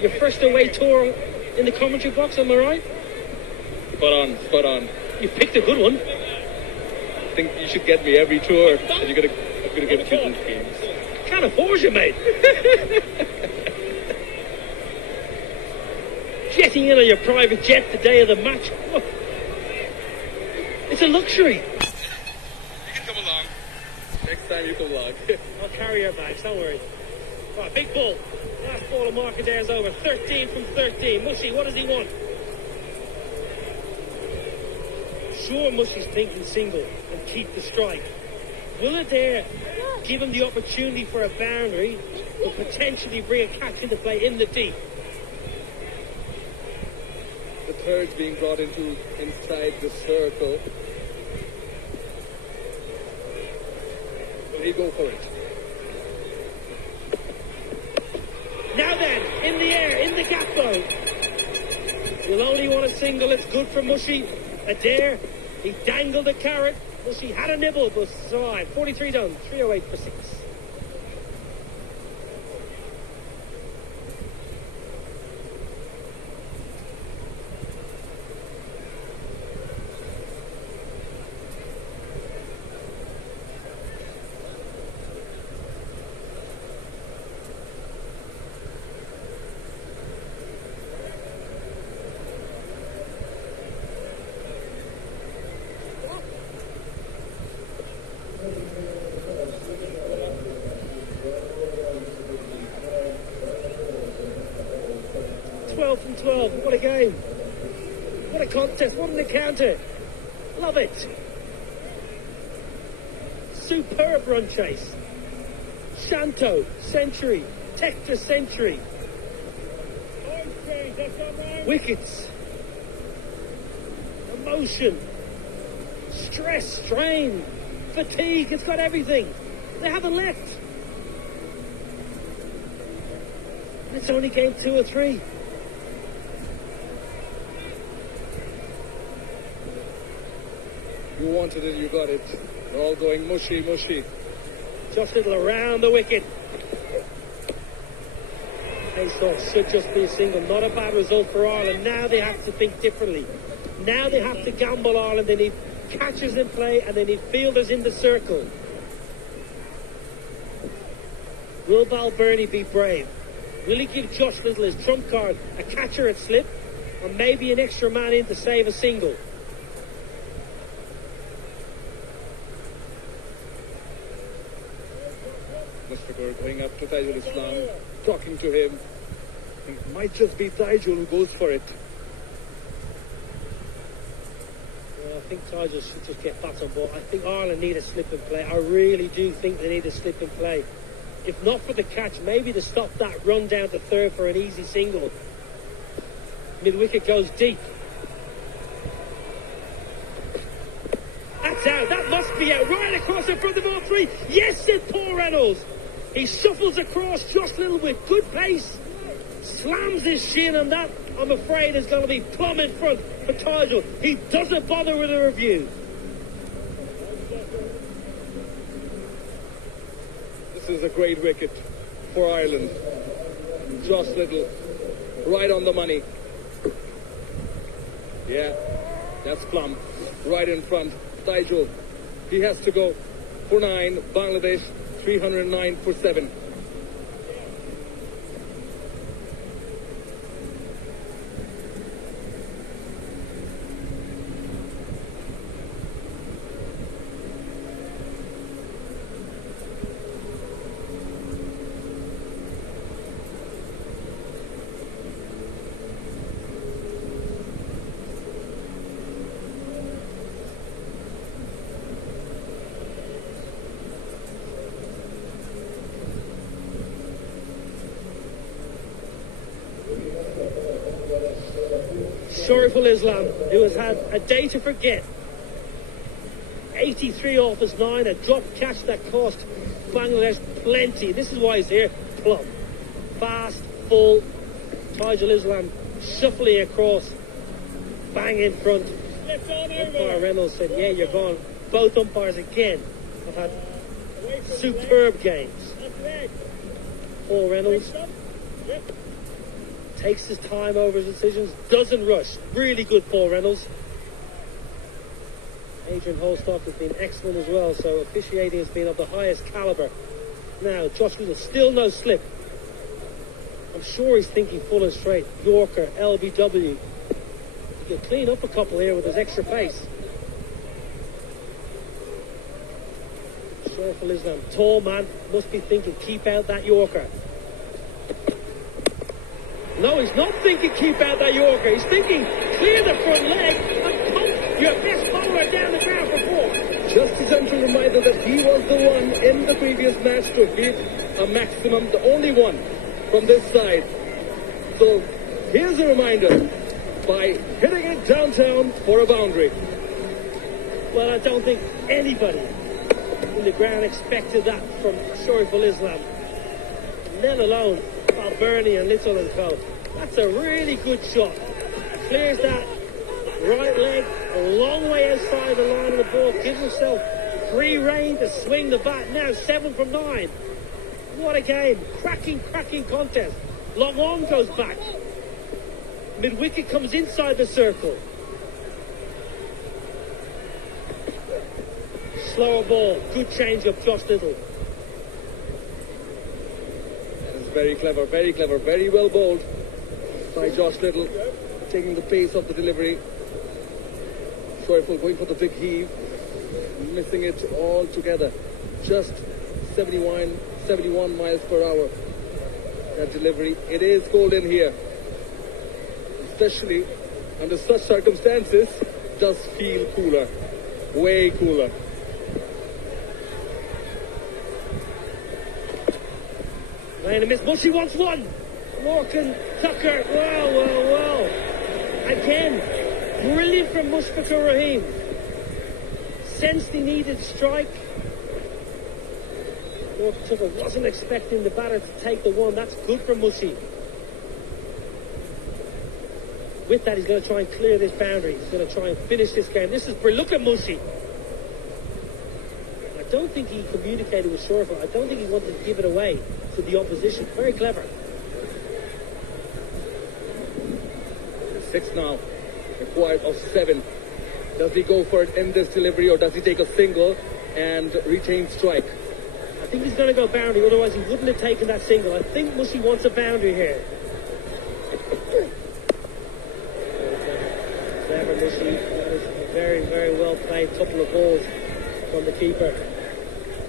Your first away tour in the commentary box, am I right? Spot on. You picked a good one. I think you should get me every tour, and I'm gonna give it to these games. Can't afford you, mate. Jetting in on your private jet the day of the match. Whoa. It's a luxury. You can come along. Next time you come along. I'll carry your bags, don't worry. Right, big ball. Last ball of Mark Adair's over. 13 from 13. Mushy, what does he want? Sure, Mushy's thinking single and keep the strike. Will Adair give him the opportunity for a boundary or potentially bring a catch into play in the deep? The third's being brought inside the circle. Will he go for it? Now then, in the air, in the gap though. You'll only want a single, it's good for Mushy. Adair, he dangled a carrot. Mushy had a nibble, but survived. 43 done, 308 for 6. From 12, what a game, what a contest, what an encounter, love it. Superb run chase. Shanto, century, Tector, century. Wickets, emotion, stress, strain, fatigue, it's got everything. They haven't left. It's only game 2 or 3. You wanted it, you got it. They're all going mushy. Just little around the wicket. Face off should just be a single. Not a bad result for Ireland. Now they have to think differently. Now they have to gamble, Ireland. They need catchers in play and they need fielders in the circle. Will Balbirnie be brave? Will he give Josh Little his trump card, a catcher at slip, or maybe an extra man in to save a single? Mustafa going up to Taijul Islam, talking to him. It might just be Taijul who goes for it. I think Taijul should just get bats on ball. I think Ireland need a slip and play. I really do think they need a slip and play. If not for the catch, maybe to stop that run down to third for an easy single. Mid-wicket goes deep. That's out. That must be out. Right across in front of all three. Yes, said Paul Reynolds. He shuffles across Josh Little with good pace. Slams his shin, and that, I'm afraid, is going to be plumb in front for Taijul. He doesn't bother with a review. This is a great wicket for Ireland. Josh Little, right on the money. Yeah, that's plumb. Right in front. Taijul, he has to go for 9. Bangladesh, 309 for 7. Shoriful Islam, who has had a day to forget. 83 off his 9, a drop catch that cost Bangladesh plenty. This is why he's here. Plumb. Fast, full. Tajul Islam shuffling across. Bang in front. Umpire Reynolds said, yeah, you're gone. Both umpires again have had superb games. Paul Reynolds takes his time over his decisions, doesn't rush. Really good, Paul Reynolds. Adrian Holstock has been excellent as well, so officiating has been of the highest calibre. Now, Josh Little, still no slip. I'm sure he's thinking full and straight. Yorker, LBW. He can clean up a couple here with his extra pace. Shoriful Islam, tall man, must be thinking, keep out that Yorker. No, he's not thinking keep out that Yorker. He's thinking clear the front leg and pump your best bowler down the ground for 4. Just a gentle reminder that he was the one in the previous match to hit a maximum, the only one from this side. So here's a reminder by hitting it downtown for a boundary. Well, I don't think anybody in the ground expected that from Shoriful Islam, let alone Balbirnie and Little and Co. That's a really good shot. Clears that right leg a long way outside the line of the ball, gives himself free rein to swing the bat. Now 7 from 9. What a game. Cracking contest. Long on goes back. Mid-wicket comes inside the circle. Slower ball. Good change-up, Josh Little. It's very clever, very well bowled by Josh Little, taking the pace of the delivery. Shoriful going for the big heave, missing it all together. Just 71 miles per hour. That delivery. It is cold in here, especially under such circumstances. Does feel cooler, way cooler. Laying a miss. Mushy wants one. Morgan Tucker. Well. Again, brilliant from Mushfiqur Rahim. Sensed he needed strike. Morgan Tucker wasn't expecting the batter to take the one. That's good for Mushy. With that, he's going to try and clear this boundary. He's going to try and finish this game. This is brilliant. Look at Mushy. I don't think he communicated with Shoriful. I don't think he wanted to give it away to the opposition. Very clever. 6 now, required of 7. Does he go for it in this delivery, or does he take a single and retain strike? I think he's going to go boundary, otherwise he wouldn't have taken that single. I think Mushy wants a boundary here. Clever Mushy. That was a very well played couple of balls from the keeper.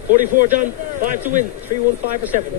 44 done, 5 to win, 3-1-5 for 7.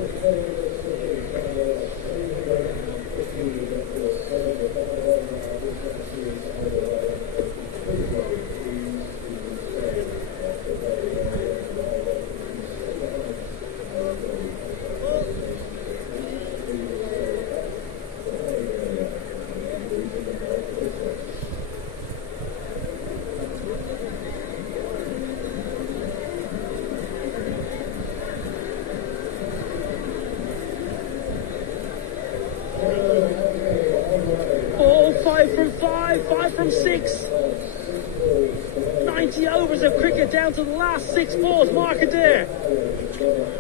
Down to the last 6 balls. Markader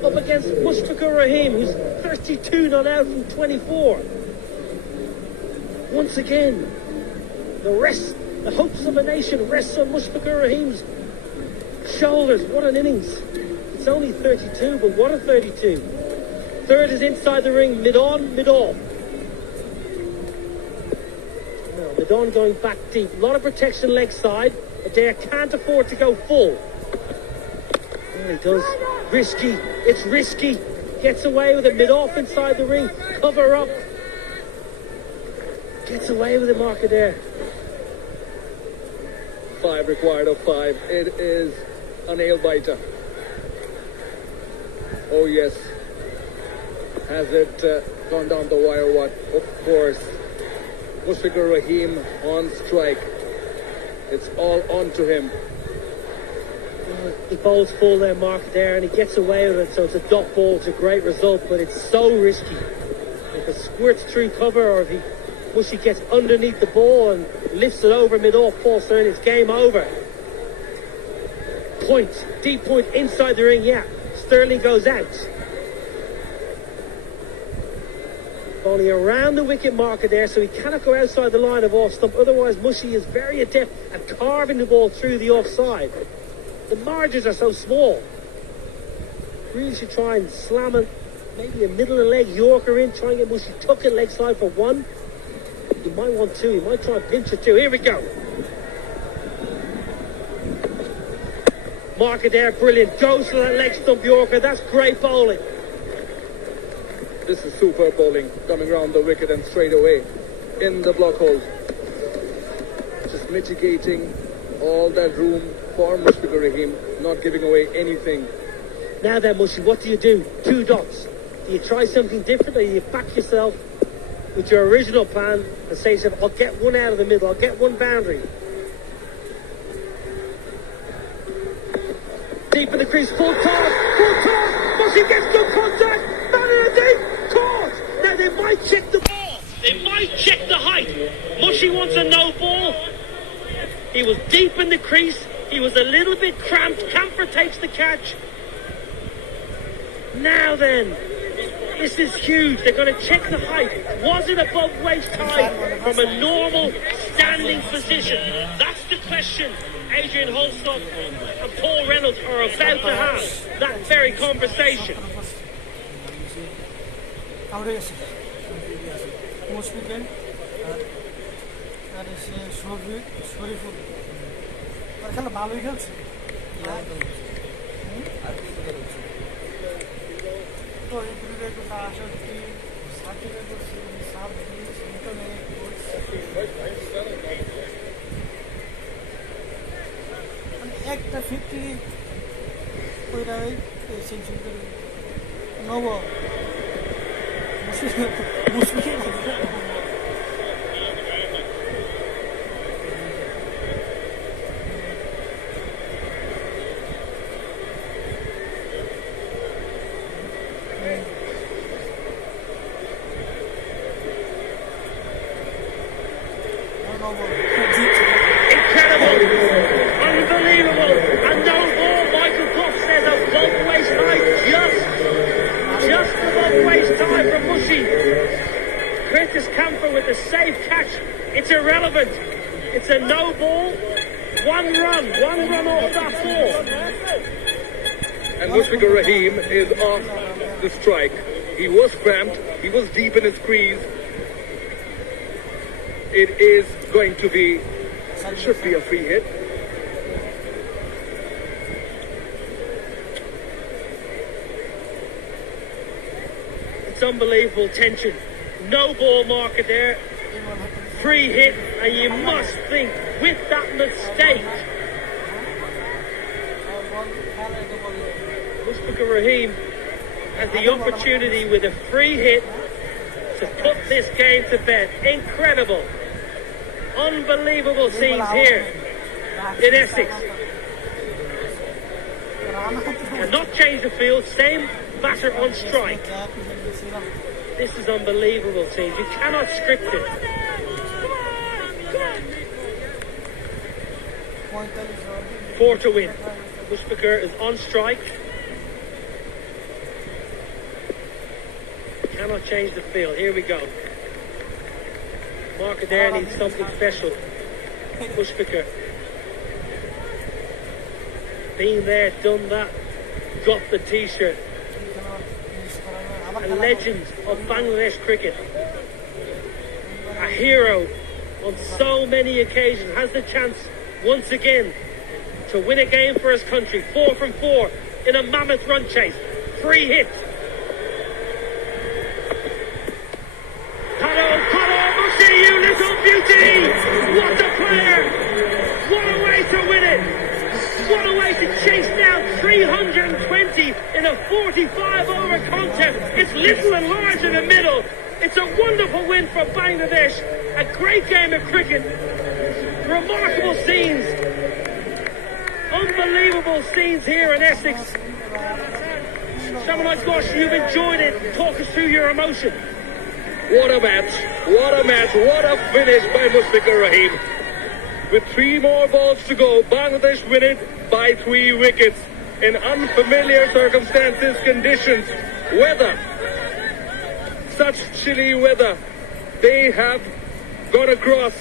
up against Mushfiqur Rahim, who's 32 not out from 24. Once again, the hopes of a nation rests on Mushfiqur Rahim's shoulders. What an innings. It's only 32, but what a 32. Third is inside the ring, mid-on, mid-off. Now, mid-on going back deep. A lot of protection leg side. Adair can't afford to go full. Well, he does. Risky. It's risky. Gets away with it. Mid-off inside the ring. Cover up. Gets away with it, Mark Adair. 5 required of 5. It is a nail biter. Oh yes. Has it gone down the wire? What? Of course. Mushfiqur Rahim on strike. It's all on to him. He bowls full there, Mark, there, and he gets away with it, so it's a dot ball. It's a great result, but it's so risky. If it squirts through cover, or if Mushy gets underneath the ball and lifts it over mid-off, Paul Stern, it's game over. Point, deep point inside the ring, yeah. Sterling goes out. Only around the wicket marker there, so he cannot go outside the line of off stump. Otherwise, Mushy is very adept at carving the ball through the offside. The margins are so small. Really should try and slam it, maybe a middle of the leg Yorker in, try and get Mushy tuck it leg side for one. He might want two, he might try and pinch it two. Here we go. Marker there, brilliant. Goes to that leg stump Yorker. That's great bowling. This is super bowling, coming round the wicket and straight away in the block hole. Just mitigating all that room for Mushfiqur Rahim, not giving away anything. Now then, Mushy, what do? 2 dots. Do you try something different, or do you back yourself with your original plan and say to yourself, I'll get one out of the middle, I'll get one boundary? Deep in the crease, full toss, Mushy gets good contact, boundary deep, caught! Now they might check the ball, they might check the height. Mushy wants a no ball. He was deep in the crease, he was a little bit cramped. Camphor takes the catch. Now then, this is huge. They're going to check the height. Was it above waist high from a normal standing position? That's the question Adrian Holstock and Paul Reynolds are about to have. That very conversation. একটা 50 কইরা এই century করে নবো Mushfiq Camphor with a safe catch. It's irrelevant. It's a no ball. One run off that ball. And Mushfiqur Rahim is off the strike. He was cramped. He was deep in his crease. It is going to be, should be a free hit. It's unbelievable tension. No ball marker there. Free hit, and you must think with that mistake, Mushfiqur Rahim has the opportunity with a free hit to put this game to bed. Incredible. Unbelievable scenes here in Essex. Cannot change the field, same batter on strike. This is unbelievable, team. You cannot script it. Four to win. Mushfiqur is on strike. Cannot change the field. Here we go. Marker there needs something special. Mushfiqur. Been there, done that. Got the t-shirt. A legend of Bangladesh cricket. A hero on so many occasions. Has the chance once again to win a game for his country. 4 from 4 in a mammoth run chase. Free hit. Hello, Mushy, you little beauty! What a player! What a way to win it! What a way to chase down 320 in a 45 over contest. It's little and large in the middle. It's a wonderful win for Bangladesh. A great game of cricket. Remarkable scenes. Unbelievable scenes here in Essex. Someone like Gosh, you've enjoyed it. Talk us through your emotion. What a match. What a match. What a finish by Mushfiqur Rahim. With 3 more balls to go, Bangladesh win it by 3 wickets in unfamiliar circumstances, conditions, weather. Such chilly weather. They have gone across.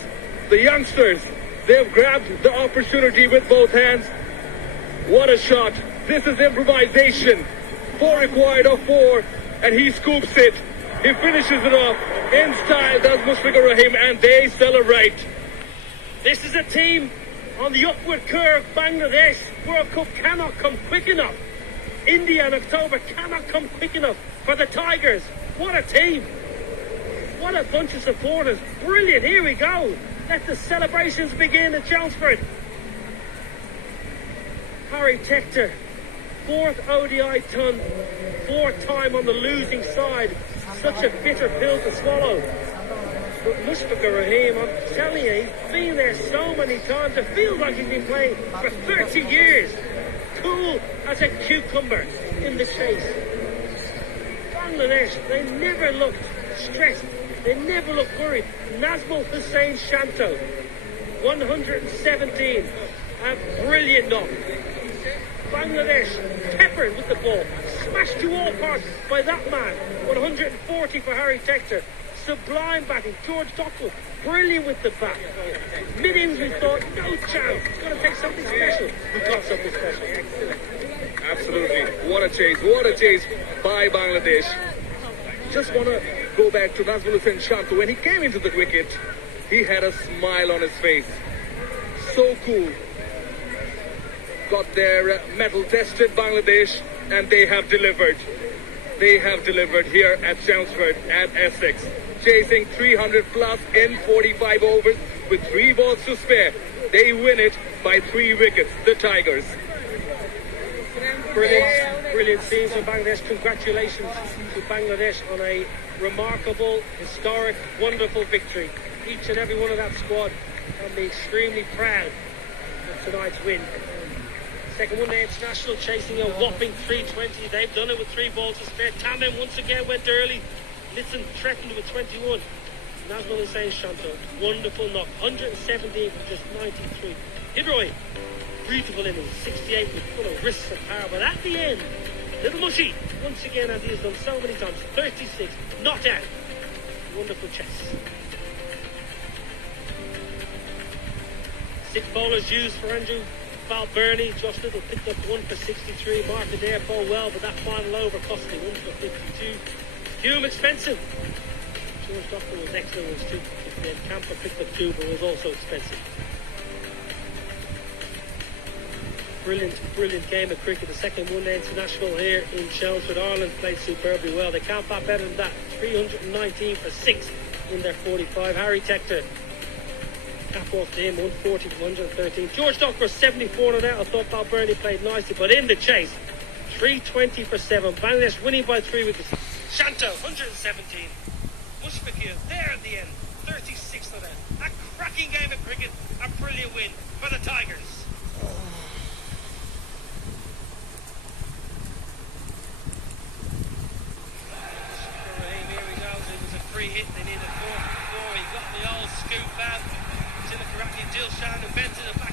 The youngsters, they have grabbed the opportunity with both hands. What a shot. This is improvisation. 4 required of 4, and he scoops it. He finishes it off in style, does Mushfiqur Rahim, and they celebrate. This is a team on the upward curve. Bangladesh World Cup cannot come quick enough. India in October cannot come quick enough for the Tigers. What a team. What a bunch of supporters. Brilliant. Here we go. Let the celebrations begin at Chelmsford. Harry Tector, 4th ODI ton, 4th time on the losing side. Such a bitter pill to swallow. But Mushfiqur Rahim, I'm telling you, he's been there so many times. It feels like he's been playing for 30 years. Cool as a cucumber in the chase. Bangladesh, they never looked stressed. They never looked worried. Nazmul Hussain Shanto, 117. A brilliant knock. Bangladesh peppered with the ball. Smashed to all parts by that man. 140 for Harry Tector. Sublime batting. George Dockrell, brilliant with the bat. Mid-ins, we thought, no chance. It's going to take something special. We got something special. Absolutely. What a chase. What a chase by Bangladesh. Just want to go back to Nazmul Hussain Shanto. When he came into the wicket, he had a smile on his face. So cool. Got their metal tested, Bangladesh, and they have delivered. They have delivered here at Chelmsford at Essex. Chasing 300 plus in 45 overs with 3 balls to spare. They win it by 3 wickets, the Tigers. Brilliant scenes from Bangladesh. Congratulations to Bangladesh on a remarkable, historic, wonderful victory. Each and every one of that squad can be extremely proud of tonight's win. Second one day international, chasing a whopping 320. They've done it with 3 balls to spare. Tamim once again went early. Litson threatened with 21. Nazmul Hussain Shanto, wonderful knock. 117 for just 93. Hidroy, beautiful innings. 68 with full of risks and power. But at the end, Little Mushy, once again, as he has done so many times, 36, not out. Wonderful chess. 6 bowlers used for Andrew Balbirnie. Josh Little picked up 1 for 63. Mark Adair bowled well, but that final over cost him 1 for 52. Hume expensive. George Dockrell was excellent with 2 for 58. Camper picked up 2, but was also expensive. Brilliant game of cricket. The second one-day international here in Chelmsford. Ireland played superbly well. They can't bat better than that. 319 for 6 in their 45. Harry Tector, cap off to him, 140 from 113. George Dockrell, 74 on that. I thought Balbirnie played nicely, but in the chase, 320 for 7. Bangladesh winning by 3 wickets. Shanto, 117. Mushfiqur there at the end, 36 on that. A cracking game of cricket, a brilliant win for the Tigers. Free hit, they need a 4 for 4. He got the old scoop out to the Karaki Dilshan, who bent to the back.